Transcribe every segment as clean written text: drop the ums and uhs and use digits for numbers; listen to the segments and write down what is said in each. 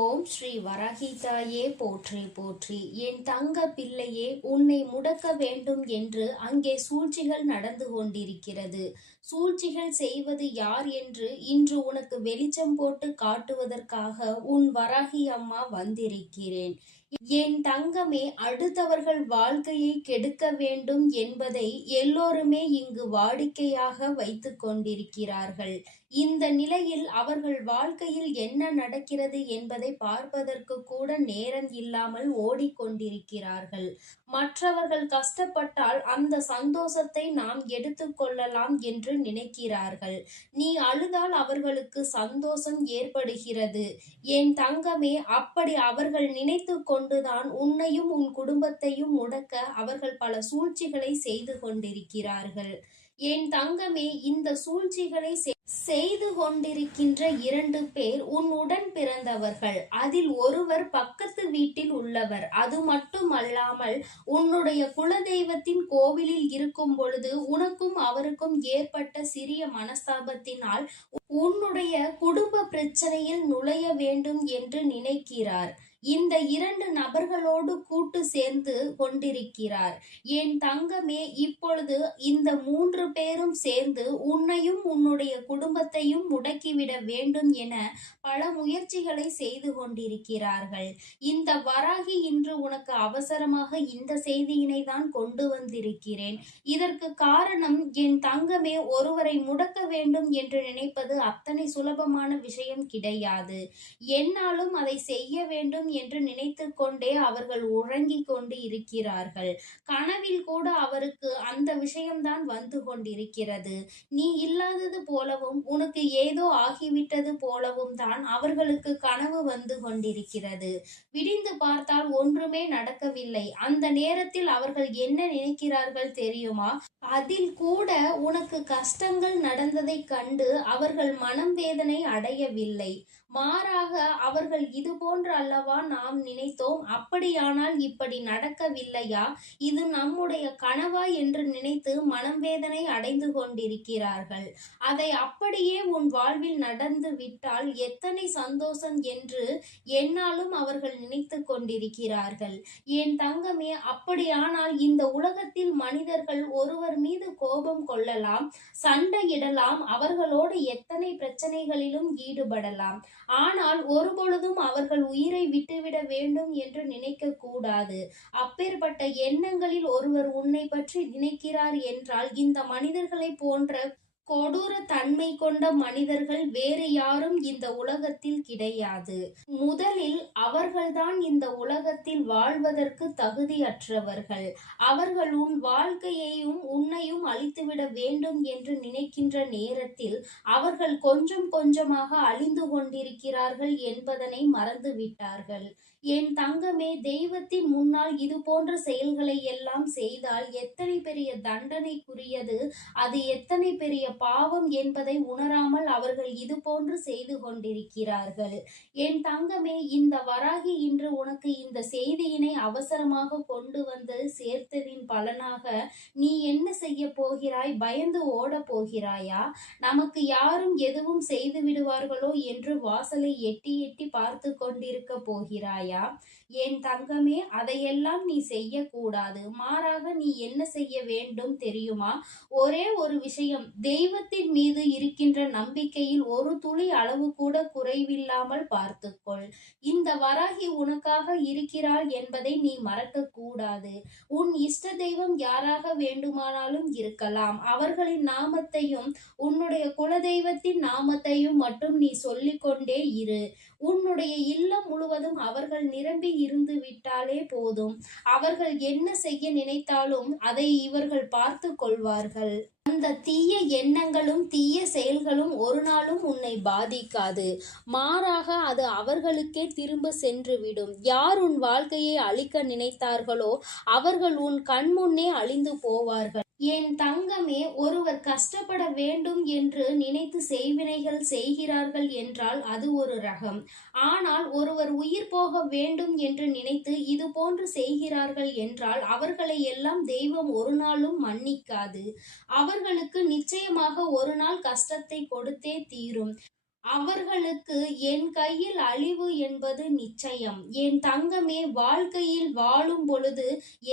ஓம் ஸ்ரீ வரஹிதாயே போற்றி போற்றி. என் தங்க பிள்ளையே, உன்னை முடக்க வேண்டும் என்று அங்கே சூழ்ச்சிகள் நடந்து கொண்டிருக்கிறது. சூழ்ச்சிகள் செய்வது யார் என்று இன்று உனக்கு வெளிச்சம் போட்டு காட்டுவதற்காக உன் வராகி அம்மா வந்திருக்கிறேன். என் தங்கமே, அடுத்தவர்கள் வாழ்க்கையை கெடுக்க வேண்டும் என்பதை எல்லோருமே இங்கு வாடிக்கையாக வைத்துக் கொண்டிருக்கிறார்கள். இந்த நிலையில் அவர்கள் வாழ்க்கையில் என்ன நடக்கிறது என்பதை பார்ப்பதற்கு கூட நேரம் இல்லாமல் ஓடிக்கொண்டிருக்கிறார்கள். மற்றவர்கள் கஷ்டப்பட்டால் அந்த சந்தோஷத்தை நாம் எடுத்துக்கொள்ளலாம் என்று நினைக்கிறார்கள். நீ அழுதால் அவர்களுக்கு சந்தோஷம் ஏற்படுகிறது. என் தங்கமே, அப்படி அவர்கள் நினைத்து கொண்டுதான் உன்னையும் உன் குடும்பத்தையும் முடக்க அவர்கள் பல சூழ்ச்சிகளை செய்து கொண்டிருக்கிறார்கள். என் தங்கமே, இந்த சூழ்ச்சிகளை செய்து கொண்டிருக்கின்ற 2 பேர் உன் உடன் பிறந்தவர்கள். அதில் ஒருவர் பக்கத்து வீட்டில் உள்ளவர். அது மட்டுமல்லாமல் உன்னுடைய குலதெய்வத்தின் கோவிலில் இருக்கும் பொழுது உனக்கும் அவருக்கும் ஏற்பட்ட சிறிய மனஸ்தாபத்தினால் உன்னுடைய குடும்ப பிரச்சனையில் நுழைய வேண்டும் என்று நினைக்கிறார். இந்த 2 நபர்களோடு கூட்டு சேர்ந்து கொண்டிருக்கிறார். என் தங்கமே, இப்பொழுது இந்த 3 பேரும் சேர்ந்து உன்னையும் உன்னுடைய குடும்பத்தையும் முடக்கிவிட வேண்டும் என பல முயற்சிகளை செய்து கொண்டிருக்கிறார்கள். இந்த வராகி இன்று உனக்கு அவசரமாக இந்த செய்தியினை தான் கொண்டு வந்திருக்கிறேன். இதற்கு காரணம் என் தங்கமே, ஒருவரை முடக்க வேண்டும் என்று நினைப்பது அத்தனை சுலபமான விஷயம் கிடையாது. என்னாலும் அதை செய்ய வேண்டும் என்று நினைத்து கொண்டே அவர்கள் உறங்கிக் கொண்டு இருக்கிறார்கள். கனவில் கூட அவருக்கு அந்த விஷயம்தான் வந்து கொண்டிருக்கிறது. நீ இல்லாதது போலவும் உனக்கு ஏதோ ஆகிவிட்டது போலவும் தான் அவர்களுக்கு கனவு வந்து கொண்டிருக்கிறது. விடிந்து பார்த்தால் ஒன்றுமே நடக்கவில்லை. அந்த நேரத்தில் அவர்கள் என்ன நினைக்கிறார்கள் தெரியுமா? அதில் கூட உனக்கு கஷ்டங்கள் நடந்ததை கண்டு அவர்கள் மனம் வேதனை அடையவில்லை. மாறாக அவர்கள் இது போன்று அல்லவா நாம் நினைத்தோம், அப்படியானால் இப்படி நடக்கவில்லையா, இது நம்முடைய கனவா என்று நினைத்து மனம் வேதனை அடைந்து கொண்டிருக்கிறார்கள். அதை அப்படியே உன் வாழ்வில் நடந்து விட்டால் எத்தனை சந்தோஷம் என்று என்னாலும் அவர்கள் நினைத்து கொண்டிருக்கிறார்கள். என் தங்கமே, அப்படியானால் இந்த உலகத்தில் மனிதர்கள் ஒருவர் மீது கோபம் கொள்ளலாம், சண்டையிடலாம், அவர்களோடு எத்தனை பிரச்சனைகளிலும் ஈடுபடலாம். ஆனால் ஒருபொழுதும் அவர்கள் உயிரை விட்டுவிட வேண்டும் என்று நினைக்க கூடாது. அப்பேற்பட்ட எண்ணங்களில் ஒருவர் உன்னை பற்றி நினைக்கிறார் என்றால் இந்த மனிதர்களை போன்ற கொடூர தன்மை கொண்ட மனிதர்கள் வேறு யாரும் இந்த உலகத்தில் கிடையாது. முதலில் அவர்கள்தான் இந்த உலகத்தில் வாழ்வதற்கு தகுதியற்றவர்கள். அவர்கள் உன் வாழ்க்கையையும் உன்னையும் அழித்துவிட வேண்டும் என்று நினைக்கின்ற நேரத்தில் அவர்கள் கொஞ்சம் கொஞ்சமாக அழிந்து கொண்டிருக்கிறார்கள் என்பதனை மறந்துவிட்டார்கள். என் தங்கமே, தெய்வத்தின் முன்னால் இது போன்ற செயல்களை எல்லாம் செய்தால் எத்தனை பெரிய தண்டனைக்குரியது, அது எத்தனை பெரிய பாவம் என்பதை உணராமல் அவர்கள் இது போன்று செய்து கொண்டிருக்கிறார்கள். என் தங்கமே, இந்த வராகி இன்று உனக்கு இந்த செய்தியினை அவசரமாக கொண்டு வந்து சேர்த்ததின் பலனாக நீ என்ன செய்ய போகிறாய்? பயந்து ஓட போகிறாயா? நமக்கு யாரும் எதுவும் செய்து விடுவார்களோ என்று வாசலை எட்டி எட்டி பார்த்து கொண்டிருக்க போகிறாய்? என் தங்கமே, அதையெல்லாம் நீ செய்யக்கூடாது. மாறாக நீ என்ன செய்ய வேண்டும் தெரியுமா? ஒரே ஒரு விஷயம், தெய்வத்தின் மீது இருக்கின்ற நம்பிக்கையில் ஒரு துளி அளவு கூட குறைவில்லாமல் பார்த்துக்கொள். இந்த வராகி உனக்காக இருக்கிறாள் என்பதை நீ மறக்க கூடாது. உன் இஷ்ட தெய்வம் யாராக வேண்டுமானாலும் இருக்கலாம். அவர்களின் நாமத்தையும் உன்னுடைய குலதெய்வத்தின் நாமத்தையும் மட்டும் நீ சொல்லிக்கொண்டே இரு. உன்னுடைய இல்லம் முழுவதும் அவர்கள் நிரம்பி இருந்து விட்டாலே போதும். அவர்கள் என்ன செய்ய நினைத்தாலும் அதை இவர்கள் பார்த்து கொள்வார்கள். அந்த தீய எண்ணங்களும் தீய செயல்களும் ஒரு நாளும் உன்னை பாதிக்காது. மாறாக அது அவர்களுக்கே திரும்ப சென்றுவிடும். யார் உன் வாழ்க்கையை அழிக்க நினைத்தார்களோ அவர்கள் உன் கண் முன்னே அழிந்து போவார்கள். என் தங்கமே, ஒருவர் கஷ்டப்பட வேண்டும் என்று நினைத்து செய்வினைகள் செய்கிறார்கள் என்றால் அது ஒரு ரகம். ஆனால் ஒருவர் உயிர் போக வேண்டும் என்று நினைத்து இது போன்று செய்கிறார்கள் என்றால் அவர்களை எல்லாம் தெய்வம் ஒரு நாளும் மன்னிக்காது. அவர்களுக்கு நிச்சயமாக ஒரு நாள் கஷ்டத்தை கொடுத்தே தீரும். அவர்களுக்கு என் கையில் அழிவு என்பது நிச்சயம். என் தங்கமே, வாழ்க்கையில் வாழும் பொழுது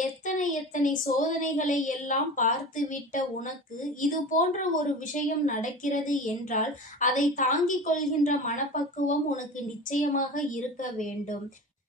எத்தனை எத்தனை சோதனைகளை எல்லாம் பார்த்துவிட்ட உனக்கு இது போன்ற ஒரு விஷயம் நடக்கிறது என்றால் அதை தாங்கிக் கொள்கின்ற மனப்பக்குவம் உனக்கு நிச்சயமாக இருக்க வேண்டும்.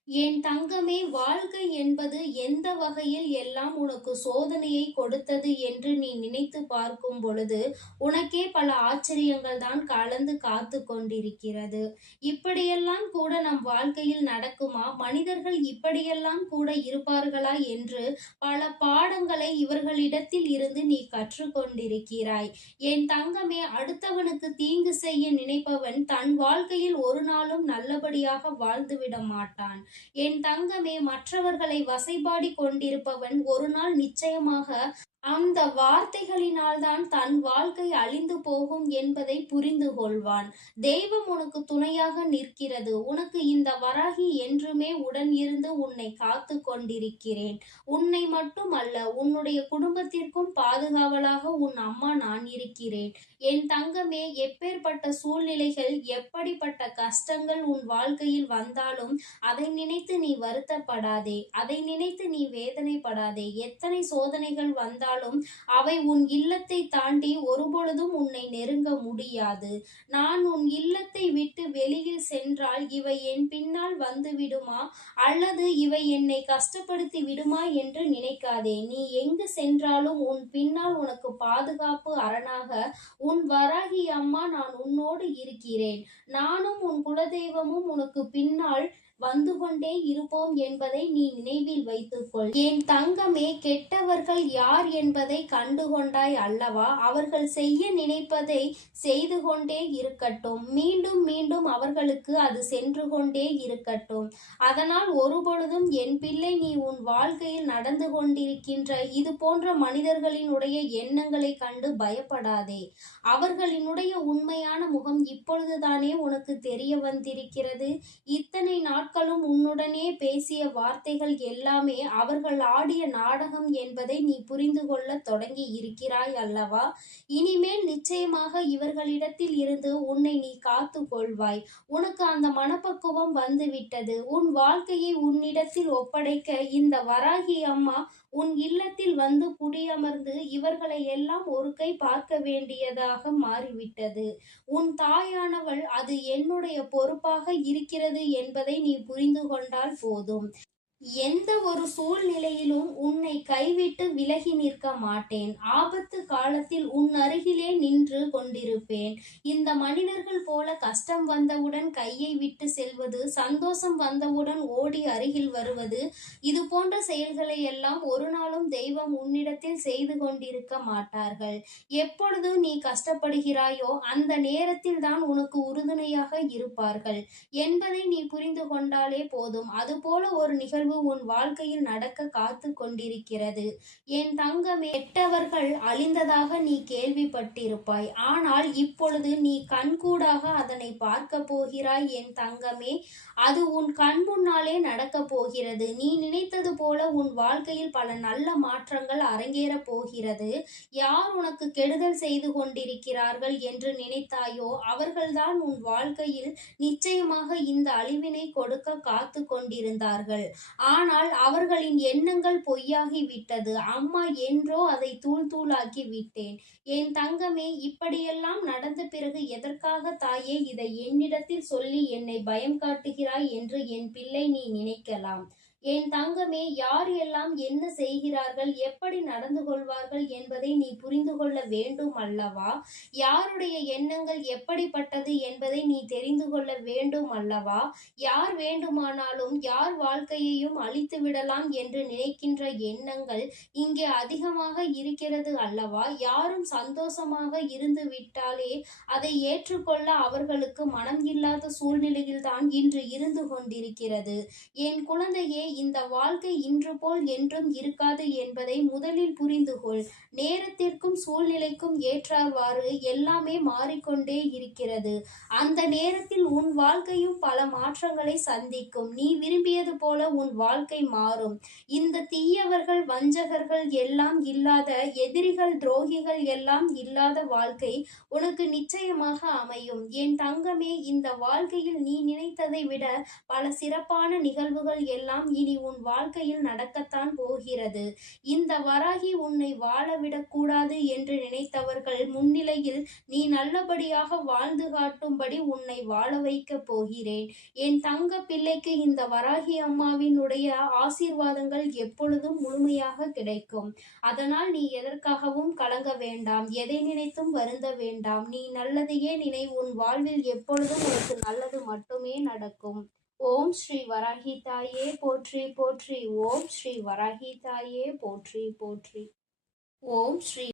என் தங்கமே, வாழ்க்கை என்பது எந்த வகையில் எல்லாம் உனக்கு சோதனையை கொடுத்தது என்று நீ நினைத்து பார்க்கும் பொழுது உனக்கே பல ஆச்சரியங்கள் தான் கலந்து காத்து கொண்டிருக்கிறது. இப்படியெல்லாம் கூட நம் வாழ்க்கையில் நடக்குமா? மனிதர்கள் இப்படியெல்லாம் கூட இருப்பார்களா என்று பல பாடங்களை இவர்களிடத்தில் இருந்து நீ கற்றுக்கொண்டிருக்கிறாய். என் தங்கமே, அடுத்தவனுக்கு தீங்கு செய்ய நினைப்பவன் தன் வாழ்க்கையில் ஒரு நாளும் நல்லபடியாக வாழ்ந்துவிட மாட்டான். என் தங்கமே, மற்றவர்களை வசைபாடி கொண்டிருப்பவன் ஒரு நாள் நிச்சயமாக அந்த வார்த்தைகளினால்தான் தன் வாழ்க்கை அழிந்து போகும் என்பதை புரிந்து கொள்வான். தெய்வம் உனக்கு துணையாக நிற்கிறது. உனக்கு இந்த வராகி என்றுமே உடன் இருந்து உன்னை காத்து கொண்டிருக்கிறேன். உன்னை மட்டுமல்ல, உன்னுடைய குடும்பத்திற்கும் பாதுகாவலாக உன் அம்மா நான் இருக்கிறேன். என் தங்கமே, எப்பேற்பட்ட சூழ்நிலைகள், எப்படிப்பட்ட கஷ்டங்கள் உன் வாழ்க்கையில் வந்தாலும் அதை நினைத்து நீ வருத்தப்படாதே. அதை நினைத்து நீ வேதனைப்படாதே. எத்தனை சோதனைகள் வந்தாலும் அவை உன் இல்லத்தை தாண்டி ஒருபொழுதும் உன்னை நெருங்க முடியாது. நான் உன் இல்லத்தை விட்டு வெளியில் சென்றால் இவை என் பின்னால் வந்து விடுமா, அல்லது இவை என்னை கஷ்டப்படுத்தி விடுமா என்று நினைக்காதே. நீ எங்கு சென்றாலும் உன் பின்னால் உனக்கு பாதுகாப்பு அரணாக உன் வராகி அம்மா நான் உன்னோடு இருக்கிறேன். நானும் உன் குலதெய்வமும் உனக்கு பின்னால் வந்து கொண்டே இருப்போம் என்பதை நீ நினைவில் வைத்துக்கொள். என் தங்கமே, கெட்டவர்கள் யார் என்பதை கண்டுகொண்டாய் அல்லவா? அவர்கள் செய்ய நினைப்பதை செய்து கொண்டே இருக்கட்டும். மீண்டும் மீண்டும் அவர்களுக்கு அது சென்று கொண்டே இருக்கட்டும். அதனால் ஒருபொழுதும் என் பிள்ளை, நீ உன் வாழ்க்கையில் நடந்து கொண்டிருக்கின்ற இது போன்ற மனிதர்களினுடைய எண்ணங்களை கண்டு பயப்படாதே. அவர்களினுடைய உண்மையான முகம் இப்பொழுதுதானே உனக்கு தெரிய வந்திருக்கிறது. இத்தனை நாட்களும் உன்னுடனே பேசிய வார்த்தைகள் எல்லாமே அவர்கள் ஆடிய நாடகம் என்பதை நீ புரிந்து கொள்ள தொடங்கி இருக்கிறாய் அல்லவா? இனிமேல் நிச்சயமாக இவர்களிடத்தில் இருந்து உன்னை நீ காத்து கொள்வாய். உனக்கு அந்த மனப்பக்குவம் வந்துவிட்டது. உன் வாழ்க்கையை உன்னிடத்தில் ஒப்படைக்க இந்த வராகி அம்மா உன் இல்லத்தில் வந்து குடியமர்ந்து இவர்களை எல்லாம் ஒரு கை பார்க்க வேண்டியதாக மாறிவிட்டது. உன் தாயானவள் அது என்னுடைய பொறுப்பாக இருக்கிறது என்பதை நீ புரிந்து கொண்டால் போதும். எந்த ஒரு சூழ்நிலையிலும் உன்னை கைவிட்டு விலகி நிற்க மாட்டேன். ஆபத்து காலத்தில் உன் அருகிலே நின்று கொண்டிருப்பேன். இந்த மனிதர்கள் போல கஷ்டம் வந்தவுடன் கையை விட்டு செல்வது, சந்தோஷம் வந்தவுடன் ஓடி அருகில் வருவது, இது போன்ற செயல்களை எல்லாம் ஒரு நாளும் தெய்வம் உன்னிடத்தில் செய்து கொண்டிருக்க மாட்டார்கள். எப்பொழுது நீ கஷ்டப்படுகிறாயோ அந்த நேரத்தில் தான் உனக்கு உறுதுணையாக இருப்பார்கள் என்பதை நீ புரிந்து கொண்டாலே போதும். அதுபோல ஒரு நிகழ்வு உன் வாழ்க்கையில் நடக்க காத்து கொண்டிருக்கிறது. என் தங்கமே, கெட்டவர்கள் அழிந்ததாக நீ கேள்விப்பட்டிருப்பாய். ஆனால் இப்பொழுது நீ கண்கூடாக அதனை பார்க்க போகிறாய் என் தங்கமே. அது உன் கண் முன்னாலே நடக்க போகிறது. நீ நினைத்தது போல உன் வாழ்க்கையில் பல நல்ல மாற்றங்கள் அரங்கேறப் போகிறது. யார் உனக்கு கெடுதல் செய்து கொண்டிருக்கிறார்கள் என்று நினைத்தாயோ அவர்கள்தான் உன் வாழ்க்கையில் நிச்சயமாக இந்த அழிவினை கொடுக்க காத்து கொண்டிருந்தார்கள். ஆனால் அவர்களின் எண்ணங்கள் பொய்யாகி விட்டது. அம்மா என்றோ அதை தூள் தூளாக்கி விட்டேன். என் தங்கமே, இப்படியெல்லாம் நடந்த பிறகு எதற்காக தாயே இதை என்னிடத்தில் சொல்லி என்னை பயம் காட்டுகிறாய் என்று என் பிள்ளை நீ நினைக்கலாம். என் தங்கமே, யார் எல்லாம் என்ன செய்கிறார்கள், எப்படி நடந்து கொள்வார்கள் என்பதை நீ புரிந்து கொள்ள வேண்டும் அல்லவா? யாருடைய எண்ணங்கள் எப்படிப்பட்டது என்பதை நீ தெரிந்து கொள்ள வேண்டும் அல்லவா? யார் வேண்டுமானாலும் யார் வாழ்க்கையையும் அழித்து விடலாம் என்று நினைக்கின்ற எண்ணங்கள் இங்கே அதிகமாக இருக்கிறது அல்லவா? யாரும் சந்தோஷமாக இருந்து விட்டாலே அதை ஏற்றுக்கொள்ள அவர்களுக்கு மனம் இல்லாத சூழ்நிலையில்தான் இன்று இருந்து கொண்டிருக்கிறது. என் குழந்தையே, இந்த வாழ்க்கை இன்று போல் என்றும் இருக்காது என்பதை முதலில் புரிந்து கொள். நேரத்திற்கும் சூழ்நிலைக்கும் ஏற்றவாறு எல்லாமே மாறிக்கொண்டே இருக்கிறது. அந்த நேரத்தில் உன் வாழ்க்கையும் பல மாற்றங்களை சந்திக்கும். நீ விரும்பியது போல உன் வாழ்க்கை மாறும். இந்த தீயவர்கள், வஞ்சகர்கள் எல்லாம் இல்லாத, எதிரிகள், துரோகிகள் எல்லாம் இல்லாத வாழ்க்கை உனக்கு நிச்சயமாக அமையும். என் தங்கமே, இந்த வாழ்க்கையில் நீ நினைத்ததை விட பல சிறப்பான நிகழ்வுகள் எல்லாம் இனி உன் வாழ்க்கையில் நடக்கத்தான் போகிறது. இந்த வராகி உன்னை வாழவிடக்கூடாது என்று நினைத்தவர்கள் முன்னிலையில் நீ நல்லபடியாக வாழ்ந்து காட்டும்படி உன்னை வாழ வைக்கப் போகிறேன். என் தங்க பிள்ளைக்கு இந்த வராகி அம்மாவினுடைய ஆசீர்வாதங்கள் எப்பொழுதும் முழுமையாக கிடைக்கும். அதனால் நீ எதற்காகவும் கலங்க வேண்டாம், எதை நினைத்தும் வருந்த வேண்டாம். நீ நல்லதையே நினை. உன் வாழ்வில் எப்பொழுதும் உனக்கு நல்லது மட்டுமே நடக்கும். ஓம் ஸ்ரீ வராகி தாயே போற்றி போற்றி. ஓம் ஸ்ரீ வராகி தாயே போற்றி போற்றி. ஓம் ஸ்ரீ